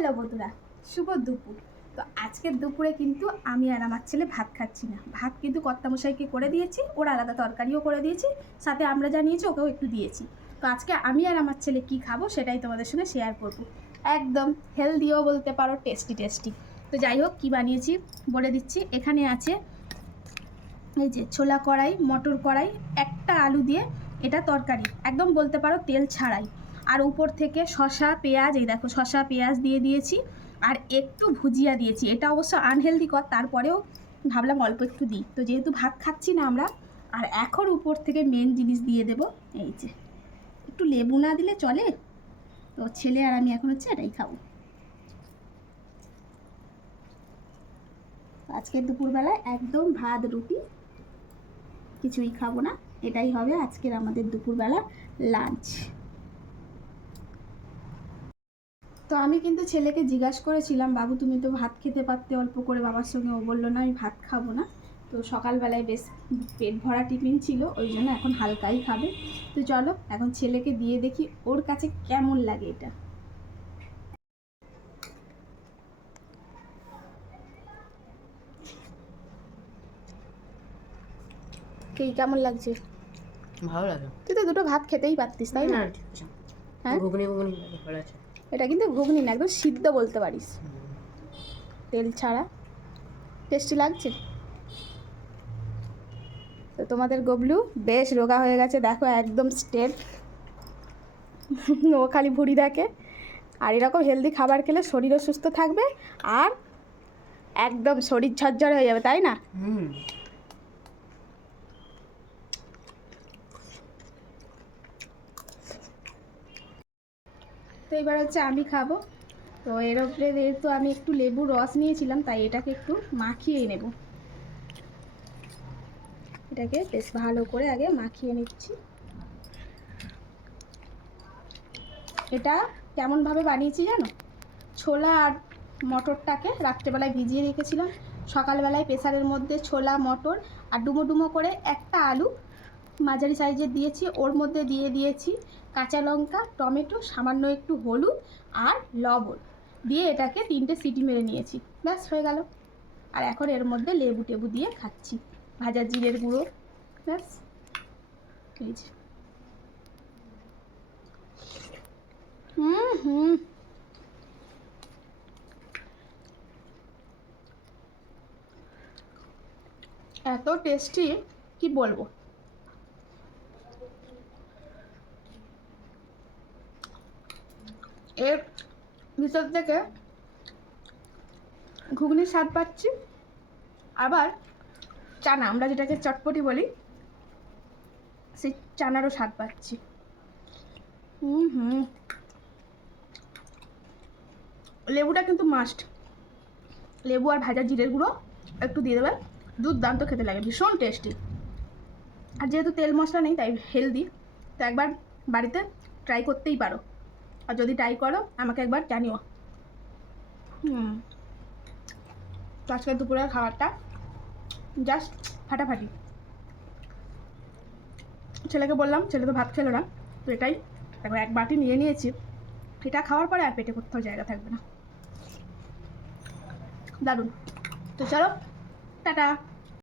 Hello বন্ধুরা, শুভ দুপুর। তো আজকের দুপুরে কিন্তু আমি আর আমার ছেলে ভাত খাচ্ছি না। ভাত কিন্তু কর্তামশাইকে করে দিয়েছি, ওর আলাদা তরকারিও করে দিয়েছি, সাথে আমরা জানিয়েছি ওকেও একটু দিয়েছি। তো আজকে আমি আর আমার ছেলে কি খাব সেটাই তোমাদের সঙ্গে শেয়ার করব। একদম হেলদিও বলতে পারো টেস্টি টেস্টি তো যাই হোক, কী বানিয়েছি বলে দিচ্ছি। এখানে আছে এই যে ছোলা কড়াই, মটর কড়াই, একটা আলু দিয়ে এটা তরকারি। একদম বলতে পারো তেল ছাড়াই। আর উপর থেকে শশা পেঁয়াজ, এই দেখো শশা পেঁয়াজ দিয়ে দিয়েছি। আর একটু ভুজিয়া দিয়েছি। এটা অবশ্য আনহেলদি কর তারপরেও ভাবলাম অল্প একটু দিই। তো যেহেতু ভাত খাচ্ছি না আমরা, আর এখন উপর থেকে মেন জিনিস দিয়ে দেব, এই যে। একটু লেবু না দিলে চলে, তো ছেলে আর আমি এখন হচ্ছে এটাই খাব। আজকের দুপুরবেলায় একদম ভাত, রুটি কিছুই খাব না। এটাই হবে আজকের আমাদের দুপুরবেলা লাঞ্চ তো আমি কিন্তু ছেলেকে জিজ্ঞাসা করেছিলাম বাবু তুমি তো ভাত খেতে পারতে অল্প করে? বাবার সঙ্গে ও বলল না আমি ভাত খাব না। তো সকালবেলায় বেশ পেট ভরা টিফিন ছিল ওই জন্য এখন হালকাই খাবে। তো চলো এখন ছেলেকে দিয়ে দেখি ওর কাছে কেমন লাগে এটা। কি কেমন লাগছে? ভালো লাগে। তুই তো দুটো ভাত খেতেই পারতিস তাই না? হ্যাঁ ঘুগনি ঘুগনি ভালো আছে। এটা কিন্তু ঘুগনি না, একদম সিদ্ধ বলতে পারিস। তেল ছাড়া। টেস্টি লাগছে? তো তোমাদের গবলু, বেশ রোগা হয়ে গেছে, দেখো একদম স্টেপ ও খালি ভুড়ি দেখে। আর এরকম হেলদি খাবার খেলে শরীরও সুস্থ থাকবে আর একদম শরীর ঝরঝর হয়ে যাবে, তাই না? তো এবার হচ্ছে আমি খাব। তো এর উপরে যেহেতু আমি একটু লেবু রস নিয়েছিলাম, তাই এটাকে একটু মাখিয়ে নেব। এটাকে বেশ ভালো করে আগে মাখিয়ে নিচ্ছি। এটা কেমনভাবে বানিয়েছি জানো? ছোলা আর মটরটাকে রাত্রেবেলায় ভিজিয়ে রেখেছিলাম। সকালবেলায় প্রেসারের মধ্যে ছোলা, মটর আর ডুমো ডুমো করে একটা আলু মাঝারি সাইজের দিয়েছি, ওর মধ্যে দিয়ে দিয়েছি কাঁচা লঙ্কা, টমেটো, সামান্য একটু হলুদ আর লবণ। দিয়ে এটাকে তিনটে সিটি মেরে নিয়েছি। ব্যাস, হয়ে গেল। আর এখন এর মধ্যে লেবু টেবু দিয়ে খাচ্ছি। ভাজা জিরের গুঁড়ো। ব্যাস। হুম হুম। এত টেস্টি, কি বলব? এর ভিতর থেকে ঘুগনির স্বাদ পাচ্ছি। আবার চানা আমরা যেটাকে চটপটি বলি সেই চানারও স্বাদ পাচ্ছি। হুম হুম। লেবুটা কিন্তু মাস্ট লেবু আর ভাজা জিরের গুঁড়ো একটু দিয়ে দেবেন। দুর্দান্ত খেতে লাগে ভীষণ টেস্টি আর যেহেতু তেল মশলা নেই তাই হেলদি তো একবার বাড়িতে ট্রাই করতেই পারো। আর যদি ট্রাই করো, আমাকে একবার জানিও। হুম। তো আজকের দুপুরের খাবারটা জাস্ট ফাটাফাটি। ছেলেকে বললাম, ছেলে তো ভাত খেলো না। তো এটাই। একবার এক বাটি নিয়ে নিয়েছি। এটা খাওয়ার পরে আর পেটে কোথাও জায়গা থাকবে না। দারুণ। তো চলো, টাটা।